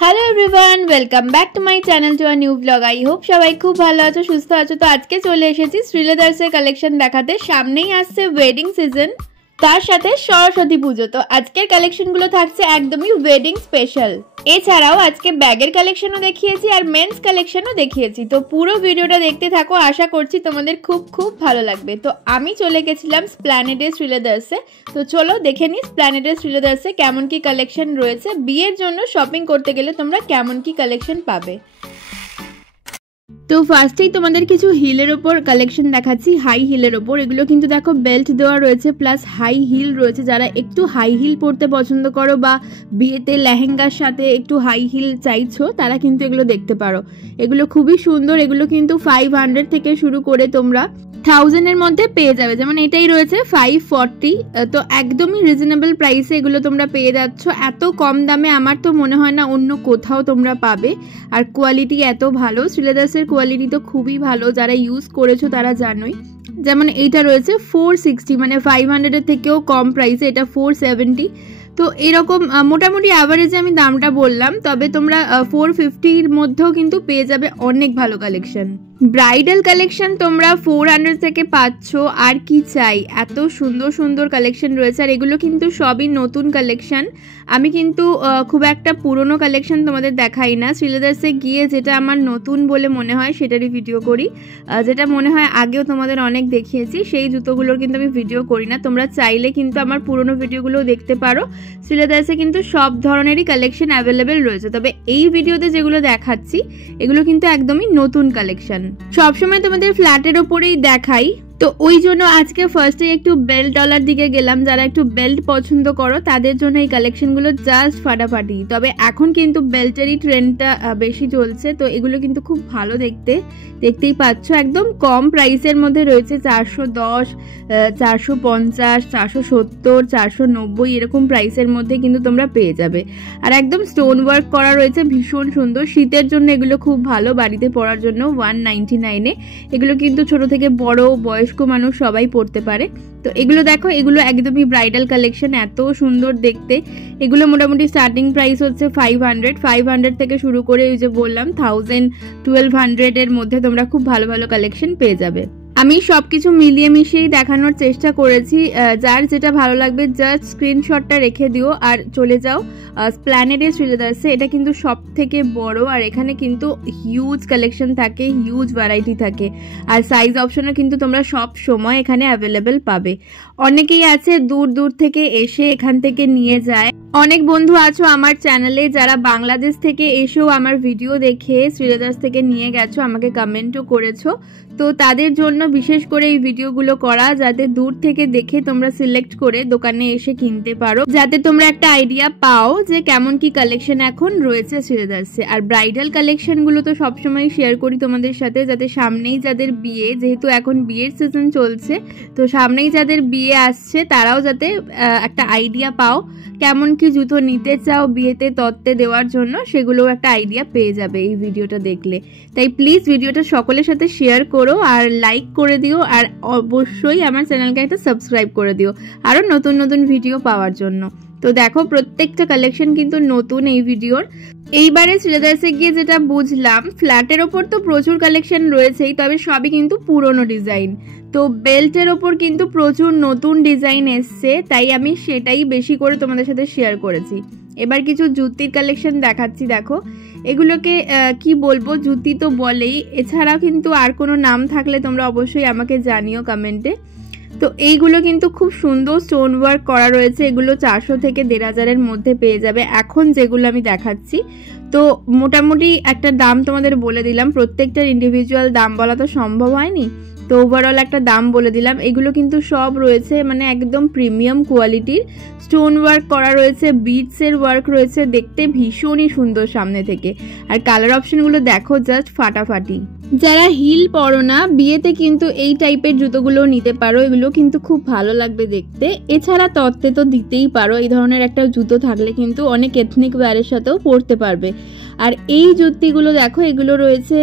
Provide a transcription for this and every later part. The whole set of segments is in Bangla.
Hello everyone, welcome back to my channel to a new blog. I hope সবাই খুব ভালো আছো, সুস্থ আছো। তো আজকে চলে এসেছি শ্রীলেদার্সের কালেকশন দেখাতে। সামনেই আসছে ওয়েডিং সিজন, তার সাথে সরস্বতী পুজো। তো আজকের কালেকশনগুলো থাকছে একদমই ওয়েডিং স্পেশাল। এছাড়াও আজকে ব্যাগের কালেকশনও দেখিয়েছি আর মেন্স কালেকশনও দেখিয়েছি। তো পুরো ভিডিওটা দেখতে থাকো, আশা করছি তোমাদের খুব খুব ভালো লাগবে। তো আমি চলে গেছিলাম স্প্ল্যানেডে শ্রীলেদার্সে। তো চলো দেখে নিই স্প্ল্যানেডে শ্রীলেদার্সে কেমন কি কালেকশন রয়েছে। বিয়ের জন্য শপিং করতে গেলে তোমরা কেমন কি কালেকশন পাবে। তো ফার্স্টেই তোমাদের কিছু হিলের ওপর কালেকশন দেখাচ্ছি, হাই হিলের ওপর। এগুলো কিন্তু দেখো বেল্ট দেওয়া রয়েছে, প্লাস হাই হিল রয়েছে। যারা একটু হাই হিল পরতে পছন্দ করো বা বিয়েতে লেহেঙ্গার সাথে একটু হাই হিল চাইছো, তারা কিন্তু এগুলো দেখতে পারো। এগুলো খুবই সুন্দর। এগুলো কিন্তু 500 থেকে শুরু করে তোমরা 1000-এর মধ্যে পেয়ে যাবে। যেমন এটাই রয়েছে 540। তো একদমই রিজনেবল প্রাইসে এগুলো তোমরা পেয়ে যাচ্ছ। এত কম দামে আমার তো মনে হয় না অন্য কোথাও তোমরা পাবে। আর কোয়ালিটি এত ভালো, শ্রীলেদার্সের কোয়ালিটি তো খুবই ভালো, যারা ইউজ করেছো তারা জানোই। যেমন এইটা রয়েছে 460, মানে 500-এর থেকেও কম প্রাইসে এটা 470। তো এরকম মোটামুটি অ্যাভারেজে আমি দামটা বললাম, তবে তোমরা 450-র মধ্যেও কিন্তু পেয়ে যাবে অনেক ভালো কালেকশন। ব্রাইডাল কালেকশন তোমরা 400 থেকে পাচ্ছ। আর কি চাই, এত সুন্দর সুন্দর কালেকশন রয়েছে। আর এগুলো কিন্তু সবই নতুন কালেকশন। আমি কিন্তু খুব একটা পুরনো কালেকশন তোমাদের দেখাই না। শ্রীলেদার্সে গিয়ে যেটা আমার নতুন বলে মনে হয় সেটারই ভিডিও করি। যেটা মনে হয় আগেও তোমাদের অনেক দেখিয়েছি, সেই জুতোগুলোর কিন্তু আমি ভিডিও করি না। তোমরা চাইলে কিন্তু আমার পুরনো ভিডিওগুলোও দেখতে পারো। শ্রীলেদার্সে কিন্তু সব ধরনেরই কালেকশন অ্যাভেলেবেল রয়েছে, তবে এই ভিডিওতে যেগুলো দেখাচ্ছি এগুলো কিন্তু একদমই নতুন কালেকশন। সবসময় তোমাদের ফ্ল্যাটের ওপরেই দেখাই, তো ওই জন্য আজকে ফার্স্টে একটু বেল্ট ডলার দিকে গেলাম। যারা একটু বেল্ট পছন্দ করো তাদের জন্য এই কালেকশনগুলো জাস্ট ফাটাফাটি। তবে এখন কিন্তু বেল্টেরই ট্রেন্ডটা বেশি চলছে, তো এগুলো কিন্তু খুব ভালো দেখতেই পাচ্ছ। একদম কম প্রাইসের মধ্যে রয়েছে 410, 450, 470, 490 এরকম প্রাইসের মধ্যে কিন্তু তোমরা পেয়ে যাবে। আর একদম স্টোন ওয়ার্ক করা রয়েছে, ভীষণ সুন্দর। শীতের জন্য এগুলো খুব ভালো, বাড়িতে পরার জন্য 199-এ। এগুলো কিন্তু ছোট থেকে বড় বয়স্ক মানুষ সবাই পড়তে পারে। তো এগুলো দেখো, এগুলো একদমই ব্রাইডাল কালেকশন, এত সুন্দর দেখতে। এগুলো মোটামুটি স্টার্টিং প্রাইস হচ্ছে 500 থেকে শুরু করে ওই যে বললাম 1000, 1200-এর মধ্যে তোমরা খুব ভালো ভালো কালেকশন পেয়ে যাবে। আমি সবকিছু মিলিয়ে মিশিয়েই দেখানোর চেষ্টা করেছি। যার যেটা ভালো লাগবে জাস্ট স্ক্রিনশটটা রেখে দিও আর চলে যাও স্প্ল্যানেডে শ্রীলেদার্সে। এটা কিন্তু সব থেকে বড়, আর এখানে কিন্তু হিউজ কালেকশন থাকে, হিউজ ভ্যারাইটি থাকে। আর সাইজ অপশনও কিন্তু তোমরা সব সময় এখানে অ্যাভেলেবেল পাবে। অনেকেই আছে দূর দূর থেকে এসে এখান থেকে নিয়ে যায়। অনেক বন্ধু আছো আমার চ্যানেলে যারা বাংলাদেশ থেকে এসেও আমার ভিডিও দেখে শ্রীলেদার্স থেকে নিয়ে গেছো, আমাকে কমেন্টও করেছো। তো তাদের জন্য বিশেষ করে এই ভিডিওগুলো করা, যাতে দূর থেকে দেখে তোমরা সিলেক্ট করে দোকানে এসে কিনতে পারো, যাতে তোমরা একটা আইডিয়া পাও যে কেমন কি কালেকশন এখন রয়েছে শ্রীলেদার্সে। আর ব্রাইডাল কালেকশনগুলো তো সবসময় শেয়ার করি তোমাদের সাথে, যাতে সামনেই যাদের বিয়ে, যেহেতু এখন বিয়ের সিজন চলছে, তো সামনেই যাদের বিয়ে আসছে তারাও যাতে একটা আইডিয়া পাও কেমন কি জুতো নিতে চাও বিয়েতে তত্ত্বে দেওয়ার জন্য, সেগুলোও একটা আইডিয়া পেয়ে যাবে এই ভিডিওটা দেখলে। তাই প্লিজ ভিডিওটা সকলের সাথে শেয়ার করো আর লাইক করে দিও, আর অবশ্যই আমার চ্যানেলকে একটা সাবস্ক্রাইব করে দিও আরও নতুন নতুন ভিডিও পাওয়ার জন্য। তো দেখো প্রত্যেকটা কালেকশন কিন্তু নতুন এই ভিডিওর। এইবারে শ্রীলেদার্সে গিয়ে যেটা বুঝলাম, ফ্ল্যাটের ওপর তো প্রচুর কালেকশন রয়েছেই, তবে সবই কিন্তু পুরনো ডিজাইন। তো বেল্টের ওপর কিন্তু প্রচুর নতুন ডিজাইন এসছে, তাই আমি সেটাই বেশি করে তোমাদের সাথে শেয়ার করেছি। এবার কিছু জুতির কালেকশন দেখাচ্ছি। দেখো এগুলোকে কি বলবো, জুতি তো বলেই, এছাড়াও কিন্তু আর কোনো নাম থাকলে তোমরা অবশ্যই আমাকে জানিও কমেন্টে। তো এইগুলো কিন্তু খুব সুন্দর স্টোন ওয়ার্ক করা রয়েছে। এগুলো 400 থেকে 1500-এর মধ্যে পেয়ে যাবে এখন যেগুলো আমি দেখাচ্ছি। তো মোটামুটি একটা দাম তোমাদের বলে দিলাম, প্রত্যেকটার ইন্ডিভিজুয়াল দাম বলা তো সম্ভব হয়নি, তো ওভারঅল একটা দাম বলে দিলাম। এগুলো কিন্তু সব রয়েছে মানে একদম প্রিমিয়াম কোয়ালিটির, স্টোন ওয়ার্ক করা রয়েছে, বিটসের ওয়ার্ক রয়েছে, দেখতে ভীষণই সুন্দর সামনে থেকে। আর কালার অপশনগুলো দেখো জাস্ট ফাটাফাটি। যারা হিল পরো না বিয়েতে কিন্তু এই টাইপের জুতোগুলো নিতে পারো, এগুলো কিন্তু খুব ভালো লাগবে দেখতে। এছাড়া তত্ত্বে তো দিতেই পারো, এই ধরনের একটা জুতো থাকলে কিন্তু অনেক এথনিক ওয়্যারের সাথেও পরতে পারবে। আর এই জুতিগুলো দেখো, এগুলো রয়েছে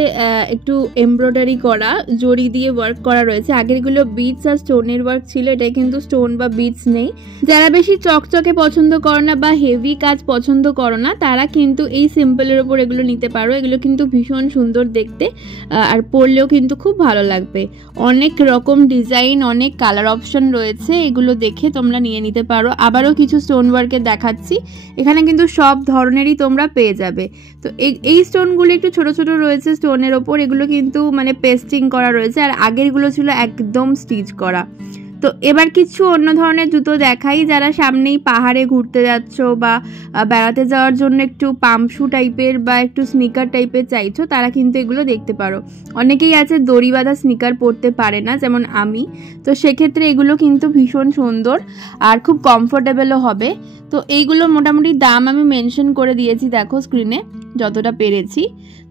একটু এমব্রয়ডারি করা, জড়ি দিয়ে ওয়ার্ক করা রয়েছে। আগেরগুলো বিটস আর স্টোনের ওয়ার্ক ছিল, এটাই কিন্তু স্টোন বা বিটস নেই। যারা বেশি চকচকে পছন্দ করো না বা হেভি কাজ পছন্দ করো না তারা কিন্তু এই সিম্পলের ওপর এগুলো নিতে পারো। এগুলো কিন্তু ভীষণ সুন্দর দেখতে আর পরলেও কিন্তু খুব ভালো লাগবে। অনেক রকম ডিজাইন, অনেক কালার অপশন রয়েছে, এগুলো দেখে তোমরা নিয়ে নিতে পারো। আবারও কিছু স্টোন ওয়ার্কের দেখাচ্ছি, এখানে কিন্তু সব ধরনেরই তোমরা পেয়ে যাবে। তো এই স্টোনগুলো একটু ছোট ছোট রয়েছে স্টোনের ওপর, এগুলো কিন্তু মানে পেস্টিং করা রয়েছে, আর আগেরগুলো ছিল একদম স্টিচ করা। তো এবার কিছু অন্য ধরনের জুতো দেখাই। যারা সামনেই পাহাড়ে ঘুরতে যাচ্ছ বা বেড়াতে যাওয়ার জন্য একটু পাম্পশু টাইপের বা একটু স্নিকার টাইপের চাইছো তারা কিন্তু এগুলো দেখতে পারো। অনেকেই আছে দড়ি বাঁধা স্নিকার পরতে পারে না, যেমন আমি, তো সেক্ষেত্রে এগুলো কিন্তু ভীষণ সুন্দর আর খুব কমফোর্টেবলও হবে। তো এইগুলো মোটামুটি দাম আমি মেনশন করে দিয়েছি দেখো স্ক্রিনে যতটা পেরেছি।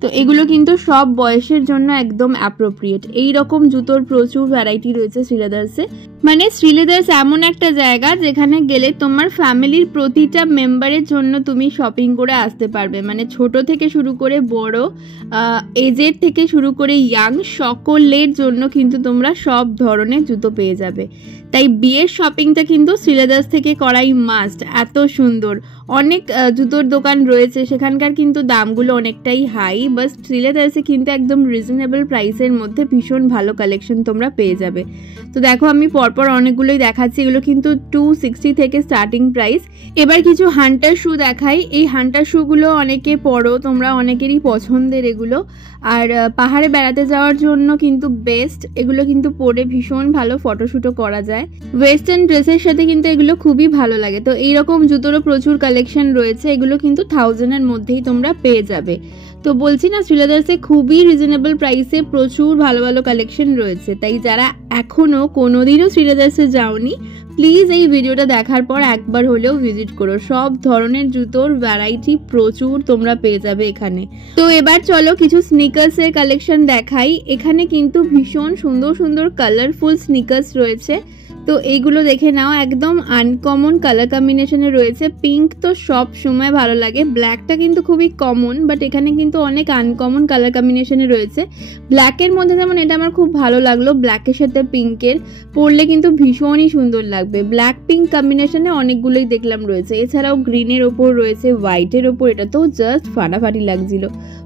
তো এগুলো কিন্তু সব বয়সের জন্য একদম অ্যাপ্রোপ্রিয়েট। এই রকম জুতোর প্রচুর ভ্যারাইটি রয়েছে শ্রীলেদার্সে। মানে শ্রীলেদার্স এমন একটা জায়গা যেখানে গেলে তোমার ফ্যামিলির প্রতিটা মেম্বারের জন্য তুমি শপিং করে আসতে পারবে। মানে ছোট থেকে শুরু করে বড়, এজের থেকে শুরু করে ইয়াং, সকলের জন্য কিন্তু তোমরা সব ধরনের জুতো পেয়ে যাবে। তাই বিয়ের শপিংটা কিন্তু শ্রীলেদার্স থেকে করাই মাস্ট। এত সুন্দর অনেক জুতোর দোকান রয়েছে, সেখানকার কিন্তু দামগুলো অনেকটাই হাই, বাট শ্রীলেদার্সে কিন্তু একদম রিজনেবল প্রাইসের মধ্যে ভীষণ ভালো কালেকশন তোমরা পেয়ে যাবে। তো দেখো আমি পরপর অনেকগুলোই দেখাচ্ছি, এগুলো কিন্তু 260 থেকে স্টার্টিং প্রাইস। এবার কিছু হান্টার শু দেখাই। এই হান্টার শুগুলো অনেকে পরো, তোমরা অনেকেরই পছন্দের এগুলো, আর পাহাড়ে বেড়াতে যাওয়ার জন্য কিন্তু বেস্ট। এগুলো কিন্তু পরে ভীষণ ভালো ফটোশ্যুটও করা যায়, ওয়েস্টার্ন ড্রেসের সাথে কিন্তু এগুলো খুবই ভালো লাগে। তো এইরকম জুতোরও প্রচুর কালেকশন রয়েছে, এগুলো কিন্তু 1000-এর মধ্যেই তোমরা পেয়ে যাবে। তো বলছি না শ্রীলেদার্সে খুবই রিজনেবল প্রাইসে প্রচুর ভালো ভালো কালেকশন রয়েছে। তাই যারা এখনও কোনোদিনও শ্রীলেদার্সে যাওনি প্লিজ এই ভিডিওটা দেখার পর একবার হলেও ভিজিট করো। সব ধরনের জুতোর ভ্যারাইটি প্রচুর তোমরা পেয়ে যাবে এখানে। তো এবার চলো কিছু স্নিকার্সের কালেকশন দেখাই। এখানে কিন্তু ভীষণ সুন্দর সুন্দর কালারফুল স্নিকার্স রয়েছে, তো এইগুলো দেখে নাও। একদম আনকমন কালার কম্বিনেশনে রয়েছে। পিঙ্ক তো সব সময় ভালো লাগে, ব্ল্যাকটা কিন্তু খুবই কমন, বাট এখানে কিন্তু অনেক আনকমন কালার কম্বিনেশনে রয়েছে। ব্ল্যাকের মধ্যে যেমন এটা আমার খুব ভালো লাগলো, ব্ল্যাকের সাথে পিঙ্কের পরলে কিন্তু ভীষণই সুন্দর লাগবে। ব্ল্যাক পিঙ্ক কম্বিনেশনে অনেকগুলোই দেখলাম রয়েছে। এছাড়াও গ্রিনের ওপর রয়েছে, হোয়াইটের ওপর, এটা তো জাস্ট ফাটাফাটি লাগছিল।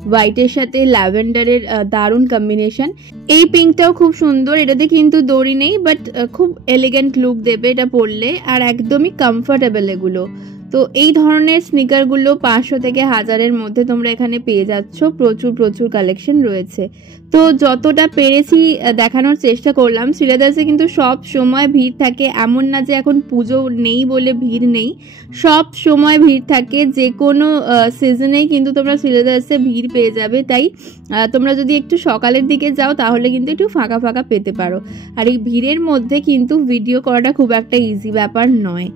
হোয়াইটের সাথে ল্যাভেন্ডারের দারুণ কম্বিনেশন। এই পিঙ্কটাও খুব সুন্দর, এটাতে কিন্তু দড়ি নেই, বাট খুব এলিগেন্ট লুক দেবে এটা পরলে, আর একদমই কমফোর্টেবল এগুলো। তো এই ধরনের স্নিকারগুলো 500 থেকে 1000-এর মধ্যে তোমরা এখানে পেয়ে যাচ্ছ। প্রচুর প্রচুর কালেকশন রয়েছে। তো যতটা পেরেছি দেখানোর চেষ্টা করলাম। শ্রীলেদার্সে কিন্তু সব সময় ভিড় থাকে, এমন না যে এখন পুজো নেই বলে ভিড় নেই, সব সময় ভিড় থাকে। যে কোনো সিজনেই কিন্তু তোমরা শ্রীলেদার্সে ভিড় পেয়ে যাবে। তাই তোমরা যদি একটু সকালের দিকে যাও তাহলে কিন্তু একটু ফাঁকা ফাঁকা পেতে পারো। আর এই ভিড়ের মধ্যে কিন্তু ভিডিও করাটা খুব একটা ইজি ব্যাপার নয়,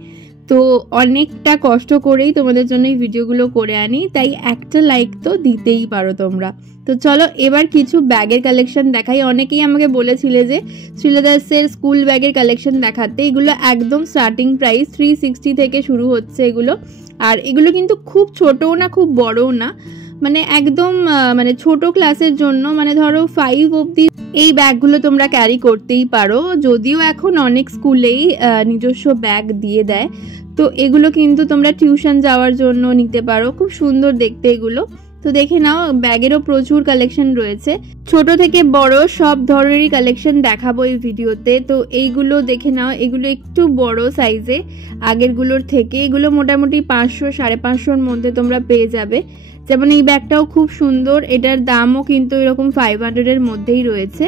তো অনেকটা কষ্ট করেই তোমাদের জন্য এই ভিডিওগুলো করে আনি, তাই একটা লাইক তো দিতেই পারো তোমরা। তো চলো এবার কিছু ব্যাগের কালেকশন দেখাই। অনেকেই আমাকে বলেছিলে যে শ্রীলেদার্সের স্কুল ব্যাগের কালেকশন দেখাতে। এগুলো একদম স্টার্টিং প্রাইস 360 থেকে শুরু হচ্ছে এগুলো। আর এগুলো কিন্তু খুব ছোটও না খুব বড়ও না, মানে একদম মানে ছোট ক্লাসের জন্য, মানে ধরো 5 অবধি এই ব্যাগগুলো তোমরা ক্যারি করতেই পারো। যদিও এখন অনেক স্কুলেই নিজস্ব ব্যাগ দিয়ে দেয়, তো এগুলো কিন্তু তোমরা টিউশন যাওয়ার জন্য নিতে পারো। খুব সুন্দর দেখতে এগুলো। তো দেখে নাও, ব্যাগেরও প্রচুর কালেকশন রয়েছে, ছোট থেকে বড় সব ধরনেরই কালেকশন দেখাবো এই ভিডিওতে। তো এইগুলো দেখে নাও, এগুলো একটু বড় সাইজে আগেরগুলোর থেকে। এগুলো মোটামুটি 500-550-এর মধ্যে তোমরা পেয়ে যাবে। যেমন এই ব্যাগটাও খুব সুন্দর, এটার দামও কিন্তু এরকম 500-এর মধ্যেই রয়েছে।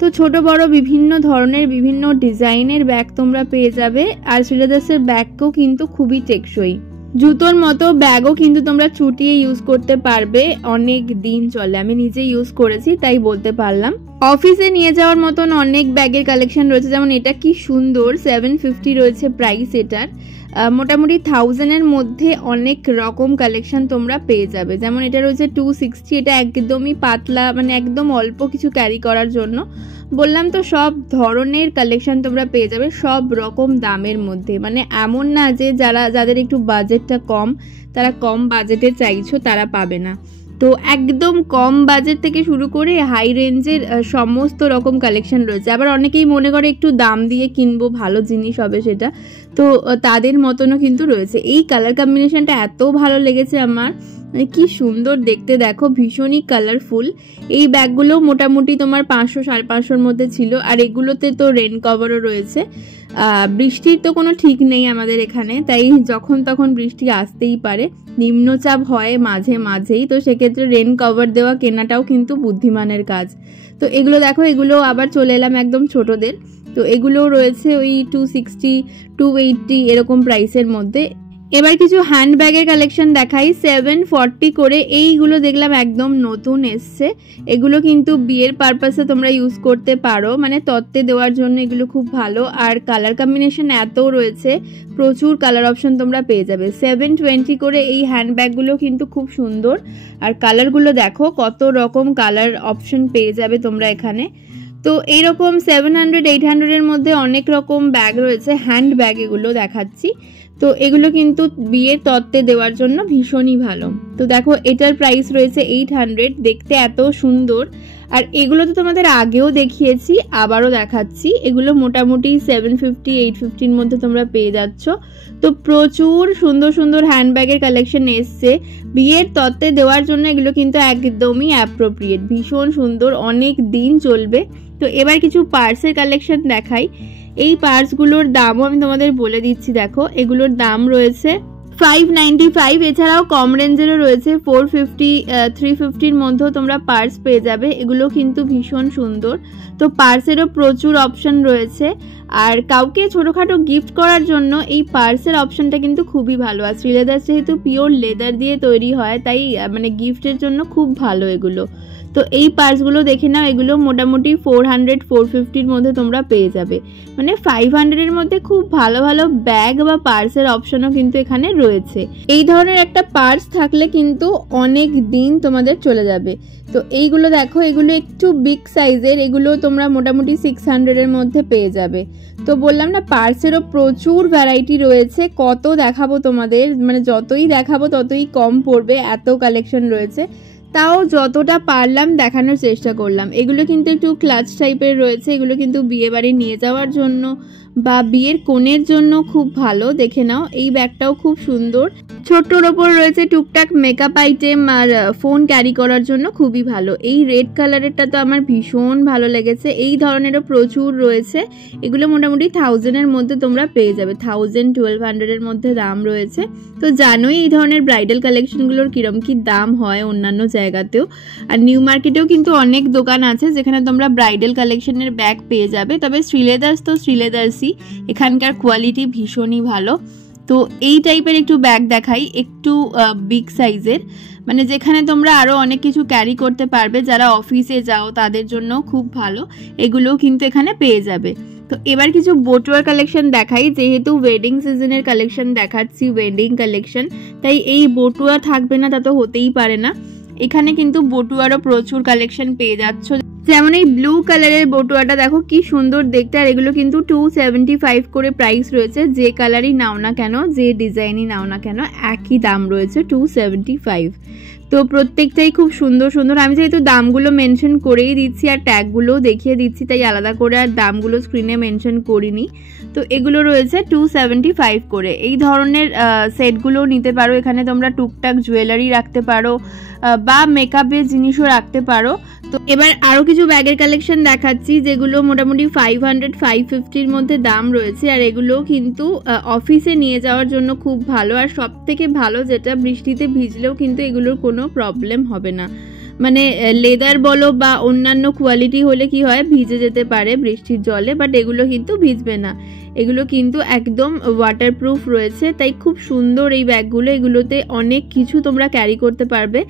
তো ছোট বড় বিভিন্ন ধরনের বিভিন্ন ডিজাইনের ব্যাগ তোমরা পেয়ে যাবে। আর শ্রীলেদার্সের ব্যাগও কিন্তু খুবই টেকসই, জুতোর মতো ব্যাগও কিন্তু তোমরা চুটিয়ে ইউজ করতে পারবে, অনেক দিন চলে। আমি নিজে ইউজ করেছি তাই বলতে পারলাম। অফিসে নিয়ে যাওয়ার মতন অনেক ব্যাগের কালেকশন রয়েছে। যেমন এটা কি সুন্দর, 750 রয়েছে প্রাইস এটার। মোটামুটি 1000-এর মধ্যে অনেক রকম কালেকশন তোমরা পেয়ে যাবে। যেমন এটা রয়েছে 260, এটা একদমই পাতলা, মানে একদম অল্প কিছু ক্যারি করার জন্য। বললাম তো সব ধরনের কালেকশন তোমরা পেয়ে যাবে সব রকম দামের মধ্যে। মানে এমন না যে যাদের একটু বাজেটটা কম, তারা কম বাজেটে চাইছো তারা পাবে না। তো একদম কম বাজেট থেকে শুরু করে হাই রেঞ্জের সমস্ত রকম কালেকশন রয়েছে। আবার অনেকেই মনে করে একটু দাম দিয়ে কিনবো, ভালো জিনিস হবে সেটা, তো তাদের মতনও কিন্তু রয়েছে। এই কালার কম্বিনেশনটা এত ভালো লেগেছে আমার, কি সুন্দর দেখতে, দেখো ভীষণই কালারফুল। এই ব্যাগগুলো মোটামুটি তোমার 500-550-র মধ্যে ছিল। আর এগুলোতে তো রেন কভারও রয়েছে। বৃষ্টির তো কোনো ঠিক নেই আমাদের এখানে, তাই যখন তখন বৃষ্টি আসতেই পারে, নিম্নচাপ হয় মাঝে মাঝেই, তো সেক্ষেত্রে রেন কভার দেওয়া কেনাটাও কিন্তু বুদ্ধিমানের কাজ। তো এগুলো দেখো, এগুলো আবার চলে এলাম একদম ছোটদের। তো এগুলো রয়েছে ওই 260-280 এরকম প্রাইসের মধ্যে। এবার কিছু হ্যান্ডব্যাগের কালেকশন দেখাই। 740 করে এইগুলো দেখলাম একদম নতুন এসছে। এগুলো কিন্তু বিয়ের পারপাসে তোমরা ইউজ করতে পারো, মানে তত্ত্বে দেওয়ার জন্য এগুলো খুব ভালো। আর কালার কম্বিনেশন এত রয়েছে, প্রচুর কালার অপশন তোমরা পেয়ে যাবে। 720 করে এই হ্যান্ডব্যাগগুলো কিন্তু খুব সুন্দর। আর কালারগুলো দেখো, কত রকম কালার অপশন পেয়ে যাবে তোমরা এখানে। তো এইরকম 700-800-এর মধ্যে অনেক রকম ব্যাগ রয়েছে, হ্যান্ড ব্যাগ এগুলো দেখাচ্ছি। তো এগুলো কিন্তু বিয়ের তত্ত্বে দেওয়ার জন্য ভীষণই ভালো। তো দেখো এটার প্রাইস রয়েছে 800, দেখতে এত সুন্দর। আর এগুলো তো তোমাদের আগেও দেখিয়েছি, আবারও দেখাচ্ছি। এগুলো মোটামুটি 750-850-র মধ্যে তোমরা পেয়ে যাচ্ছ। তো প্রচুর সুন্দর সুন্দর হ্যান্ডব্যাগের কালেকশন এসছে বিয়ের তত্ত্বে দেওয়ার জন্য। এগুলো কিন্তু একদমই অ্যাপ্রোপ্রিয়েট, ভীষণ সুন্দর, অনেক দিন চলবে। তো এবার কিছু পার্সের কালেকশন দেখাই। এই পার্সগুলোর দামও আমি তোমাদের বলে দিচ্ছি। দেখো এগুলোর দাম রয়েছে 595, এছাড়াও কম রেঞ্জেরও রয়েছে 450-350-র মধ্যেও তোমরা পার্স পেয়ে যাবে। এগুলো কিন্তু ভীষণ সুন্দর। তো পার্সেরও প্রচুর অপশন রয়েছে। আর কাউকে ছোটোখাটো গিফট করার জন্য এই পার্সের অপশনটা কিন্তু খুবই ভালো। আর শ্রীলেদার যেহেতু পিওর লেদার দিয়ে তৈরি হয়, তাই মানে গিফটের জন্য খুব ভালো এগুলো। তো এই পার্সগুলো দেখে নাও, এগুলো মোটামুটি 400-450-র মধ্যে তোমরা পেয়ে যাবে। মানে 500-এর মধ্যে খুব ভালো ভালো ব্যাগ বা পার্সের অপশনও কিন্তু এখানে রয়েছে। এই ধরনের একটা পার্স থাকলে কিন্তু অনেক দিন তোমাদের চলে যাবে। তো এইগুলো দেখো, এগুলো একটু বিগ সাইজের, এগুলো তোমরা মোটামুটি 600-এর মধ্যে পেয়ে যাবে। তো বললাম না, পার্সেরও প্রচুর ভ্যারাইটি রয়েছে। কত দেখাবো তোমাদের, মানে যতই দেখাবো ততই কম পড়বে, এত কালেকশন রয়েছে। তাও যতটা পারলাম দেখানোর চেষ্টা করলাম। এগুলো কিন্তু একটু ক্লাচ টাইপের রয়েছে। এগুলো কিন্তু বিয়ে বাড়ি নিয়ে যাওয়ার জন্য বা বিয়ের কোণের জন্য খুব ভালো, দেখে নাও। এই ব্যাগটাও খুব সুন্দর, ছোট্টর ওপর রয়েছে টুকটাক মেকআপ আইটেম আর ফোন ক্যারি করার জন্য খুবই ভালো। এই রেড কালারেরটা তো আমার ভীষণ ভালো লেগেছে। এই ধরনেরও প্রচুর রয়েছে। এগুলো মোটামুটি 1000-এর মধ্যে তোমরা পেয়ে যাবে। 1000-1200-এর মধ্যে দাম রয়েছে। তো জানোই এই ধরনের ব্রাইডাল কালেকশনগুলোর কিরম কি দাম হয় অন্যান্য জায়গাতেও। আর নিউ মার্কেটেও কিন্তু অনেক দোকান আছে যেখানে তোমরা ব্রাইডাল কালেকশনের ব্যাগ পেয়ে যাবে। তবে শ্রীলেদার্স তো শ্রীলেদার্সই, এখানকার কোয়ালিটি ভীষণই ভালো। তো এই টাইপের একটু ব্যাগ দেখাই, একটু বিগ সাইজের, মানে যেখানে তোমরা আরও অনেক কিছু ক্যারি করতে পারবে। যারা অফিসে যাও তাদের জন্য খুব ভালো, এগুলোও কিন্তু এখানে পেয়ে যাবে। তো এবার কিছু বটুয়ার কালেকশন দেখাই। যেহেতু ওয়েডিং সিজনের কালেকশন দেখাচ্ছি, ওয়েডিং কালেকশন, তাই এই বটুয়া থাকবে না তা তো হতেই পারে না। এখানে কিন্তু বটুয়ারও প্রচুর কালেকশন পেয়ে যাচ্ছ। যেমন এই ব্লু কালারের বটুয়াটা দেখো কি সুন্দর দেখতে। আর এগুলো কিন্তু 275 করে প্রাইস রয়েছে। যে কালারই নাও না কেন, যে ডিজাইনই নাও না কেন, একই দাম রয়েছে 275। তো প্রত্যেকটাই খুব সুন্দর সুন্দর। আমি যেহেতু দামগুলো মেনশন করেই দিচ্ছি আর ট্যাগগুলোও দেখিয়ে দিচ্ছি, তাই আলাদা করে আর দামগুলো স্ক্রিনে মেনশন করিনি। তো এগুলো রয়েছে 275 করে। এই ধরনের সেটগুলো নিতে পারো। এখানে তোমরা টুকটাক জুয়েলারি রাখতে পারো বা মেকআপের জিনিসও রাখতে পারো। তো এবার আরও কিছু ব্যাগের কালেকশন দেখাচ্ছি যেগুলো মোটামুটি 500-550-র মধ্যে দাম রয়েছে। আর এগুলো কিন্তু অফিসে নিয়ে যাওয়ার জন্য খুব ভালো। আর সব থেকে ভালো যেটা, বৃষ্টিতে ভিজলেও কিন্তু এগুলোর কোনো প্রবলেম হবে না। মানে লেদার বলো বা অন্যান্য কোয়ালিটি হলে কি হয় ভিজে যেতে পারে বৃষ্টির জলে, বাট এগুলো কিন্তু ভিজবে না, এগুলো কিন্তু একদম ওয়াটারপ্রুফ রয়েছে। তাই খুব সুন্দর এই ব্যাগগুলো, এগুলোতে অনেক কিছু তোমরা ক্যারি করতে পারবে,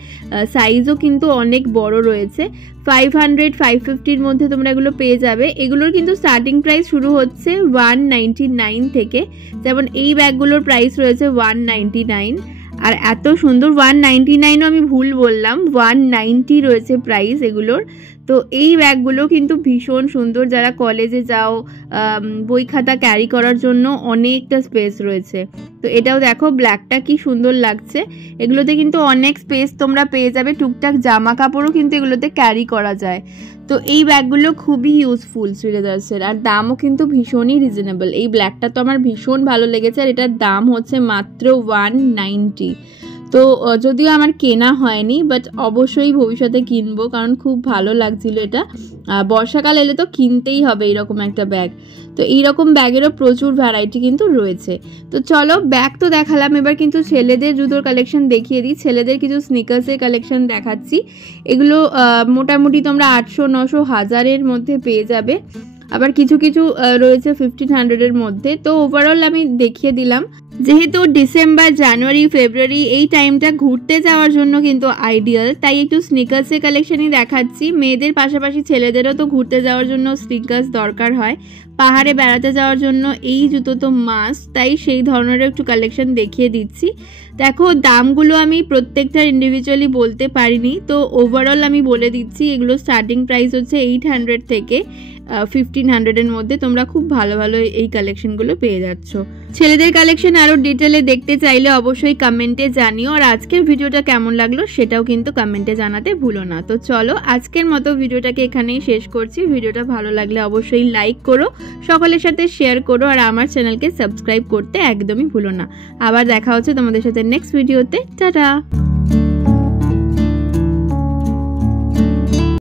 সাইজও কিন্তু অনেক বড় রয়েছে। 500-550 মধ্যে তোমরা এগুলো পেয়ে যাবে। এগুলোর কিন্তু স্টার্টিং প্রাইস শুরু হচ্ছে 199 থেকে, যেমন এই ব্যাগগুলোর প্রাইস রয়েছে 199। আর এত সুন্দর 199ও আমি ভুল বললাম, 190 রয়েছে প্রাইস এগুলোর। তো এই ব্যাগগুলো কিন্তু ভীষণ সুন্দর, যারা কলেজে যাও, বই খাতা ক্যারি করার জন্য অনেকটা স্পেস রয়েছে। তো এটাও দেখো ব্ল্যাকটা কি সুন্দর লাগছে। এগুলোতে কিন্তু অনেক স্পেস তোমরা পেয়ে যাবে, টুকটাক জামা কাপড়ও কিন্তু এগুলোতে ক্যারি করা যায়। তো এই ব্যাগগুলো খুবই ইউজফুল শ্রীলেদার্সের, আর দামও কিন্তু ভীষণই রিজনেবল। এই ব্ল্যাকটা তো আমার ভীষণ ভালো লেগেছে, আর এটার দাম হচ্ছে মাত্র 190। তো যদিও আমার কেনা হয়নি, বাট অবশ্যই ভবিষ্যতে কিনবো, কারণ খুব ভালো লাগছিল এটা। বর্ষাকাল এলে তো কিনতেই হবে এরকম একটা ব্যাগ। তো এইরকম ব্যাগেরও প্রচুর ভ্যারাইটি কিন্তু রয়েছে। তো চলো, ব্যাগ তো দেখালাম, এবার কিন্তু ছেলেদের জুতোর কালেকশন দেখিয়ে দিই। ছেলেদের কিছু স্নিকার্সের কালেকশন দেখাচ্ছি। এগুলো মোটামুটি তোমরা 800, 900, 1000-এর মধ্যে পেয়ে যাবে। আবার কিছু কিছু রয়েছে 1500-এর মধ্যে। তো ওভারঅল আমি দেখিয়ে দিলাম। যেহেতু ডিসেম্বর, জানুয়ারি, ফেব্রুয়ারি এই টাইমটা ঘুরতে যাওয়ার জন্য কিন্তু আইডিয়াল, তাই একটু স্নিকার্সের কালেকশনই দেখাচ্ছি। মেয়েদের পাশাপাশি ছেলেদেরও তো ঘুরতে যাওয়ার জন্য স্নিকার্স দরকার হয়, পাহাড়ে বেড়াতে যাওয়ার জন্য এই জুতো তো মাস্ট, তাই সেই ধরনের একটু কালেকশন দেখিয়ে দিচ্ছি। দেখো দামগুলো আমি প্রত্যেকটার ইন্ডিভিজুয়ালি বলতে পারিনি, তো ওভারঅল আমি বলে দিচ্ছি। এগুলো স্টার্টিং প্রাইস হচ্ছে 800 থেকে 1500-এর মধ্যে। তোমরা খুব ভালো ভালো এই কালেকশনগুলো পেয়ে যাচ্ছ। ছেলেদের কালেকশন আরও ডিটেলে দেখতে চাইলে অবশ্যই কমেন্টে জানিও, আর আজকের ভিডিওটা কেমন লাগলো সেটাও কিন্তু কমেন্টে জানাতে ভুলো না। তো চলো, আজকের মতো ভিডিওটাকে এখানেই শেষ করছি। ভিডিওটা ভালো লাগলে অবশ্যই লাইক করো, সকলের সাথে শেয়ার করো, আর আমার চ্যানেলকে সাবস্ক্রাইব করতে একদমই ভুলো না। আবার দেখা হচ্ছে তোমাদের সাথে নেক্সট ভিডিওতে। টাটা।